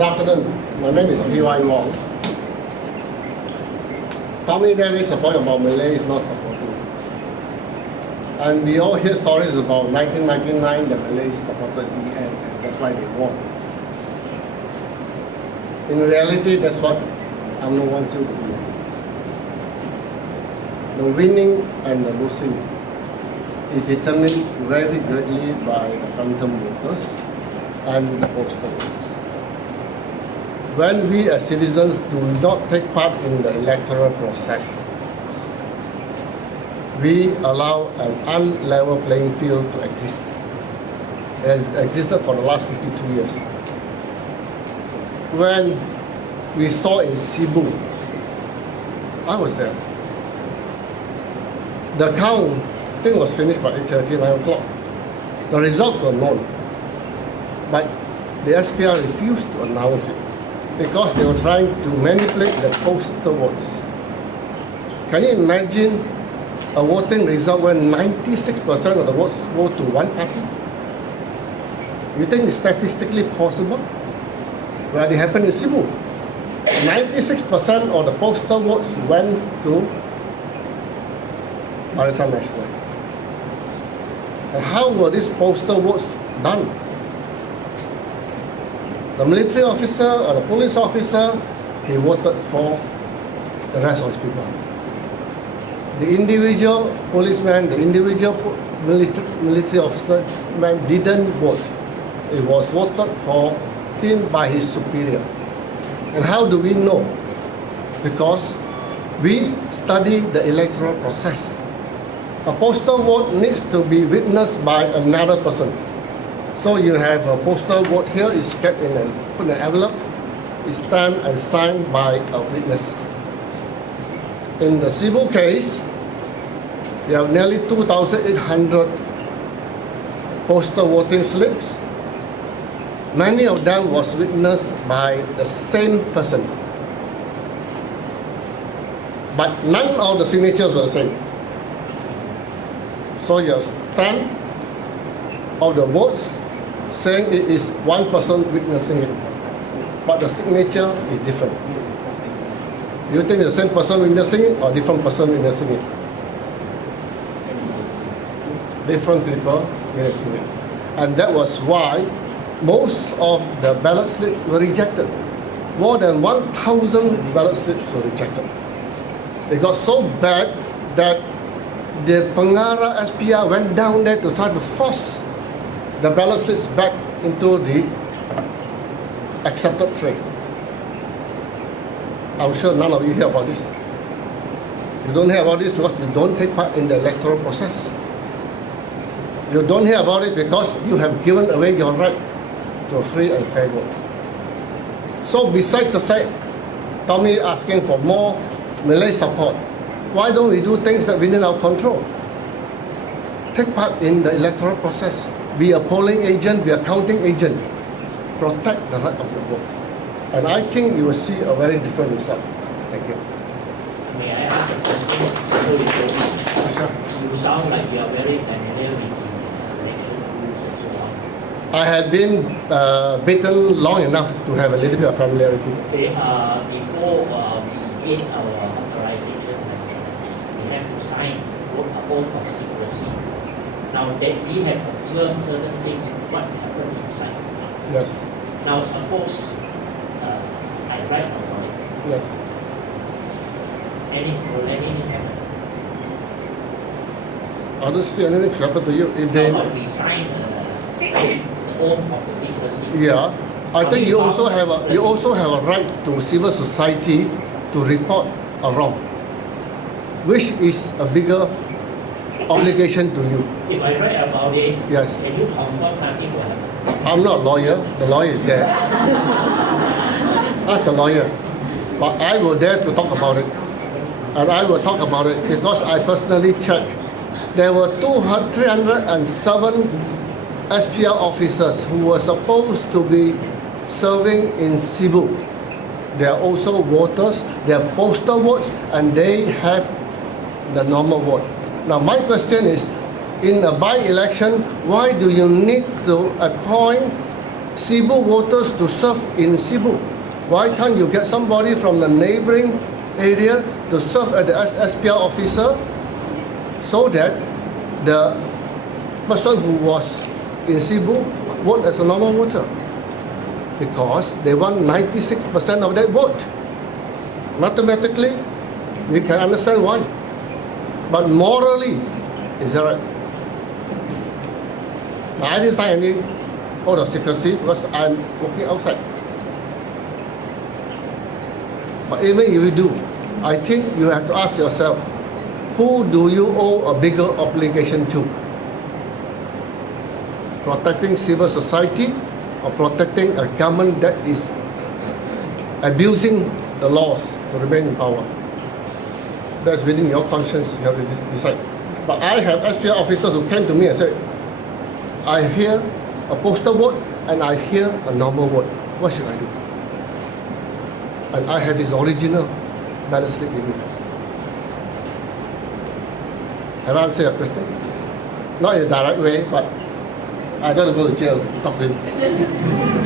Good afternoon. My name is P.Y. Wong. Tommy Daly support about Malay is not supporting. And we all hear stories about 1999, the Malays supported EN, and that's why they won. In reality, that's what UMNO wants you to do. The winning and the losing is determined very greatly by the phantom voters and the postal votes. When we as citizens do not take part in the electoral process, we allow an unlevel playing field to exist. It has existed for the last 52 years. When we saw in Cebu, I was there. The count, I think, was finished by 8:30, 9 o'clock. The results were known, but the SPR refused to announce it, because they were trying to manipulate the postal votes. Can you imagine a voting result when 96% of the votes go to one party? You think it's statistically possible? Well, it happened in Cebu. 96% of the postal votes went to Barisan Nasional. And how were these postal votes done? The military officer or the police officer, he voted for the rest of his people. The individual policeman, the individual military officer man didn't vote. It was voted for him by his superior. And how do we know? Because we study the electoral process. A postal vote needs to be witnessed by another person. So you have a postal vote here, is kept in put in an envelope, is stamped and signed by a witness. In the Cebu case, we have nearly 2,800 postal voting slips. Many of them was witnessed by the same person. But none of the signatures were the same. So your stamp of the votes saying it is one person witnessing it, but the signature is different. Do you think it's the same person witnessing it or different person witnessing it? Different people witnessing it. And that was why most of the ballot slips were rejected. More than 1,000 ballot slips were rejected. They got so bad that the Pengara SPR went down there to try to force the ballot slips back into the accepted tray. I'm sure none of you hear about this. You don't hear about this because you don't take part in the electoral process. You don't hear about it because you have given away your right to a free and fair vote. So besides the fact Tommy asking for more Malay support, why don't we do things that within our control? Take part in the electoral process. Be a polling agent, be a counting agent. Protect the right of your vote. And I think you will see a very different result. Thank you. May I ask a question before you go? Sure. You sound like you are very familiar with the election rules and so on. I had been bitten long enough to have a little bit of familiarity. Okay, before we get our authorization, we have to sign an oath of secrecy. Now that we have observed certain things, what happened inside. Yes. Now suppose I write about it. Yes. Will anything happen? I don't see anything happen to you if they. Now we sign the oath of secrecy. Yeah. I think you also have a right to civil society to report a wrong, which is a bigger obligation to you. If I write about it, Yes. can you confirm nothing will happen? I'm not a lawyer. The lawyer is there. Ask the lawyer. But I will dare to talk about it. And I will talk about it because I personally checked. There were 307 SPR officers who were supposed to be serving in Cebu. They are also voters. They have postal votes and they have the normal vote. Now my question is, in a by-election, why do you need to appoint Cebu voters to serve in Cebu? Why can't you get somebody from the neighboring area to serve as the SPR officer so that the person who was in Cebu vote as a normal voter? Because they want 96% of that vote. Mathematically, we can understand why. But morally, is that right? Now, I didn't sign any oath of secrecy because I'm working outside. But even if you do, I think you have to ask yourself, who do you owe a bigger obligation to? Protecting civil society or protecting a government that is abusing the laws to remain in power? That's within your conscience, you have to decide. But I have SPR officers who came to me and said, I hear a postal vote and I hear a normal vote. What should I do? And I have his original ballot slip with me. Have I answered your question? Not in a direct way, but I don't go to jail to talk to him.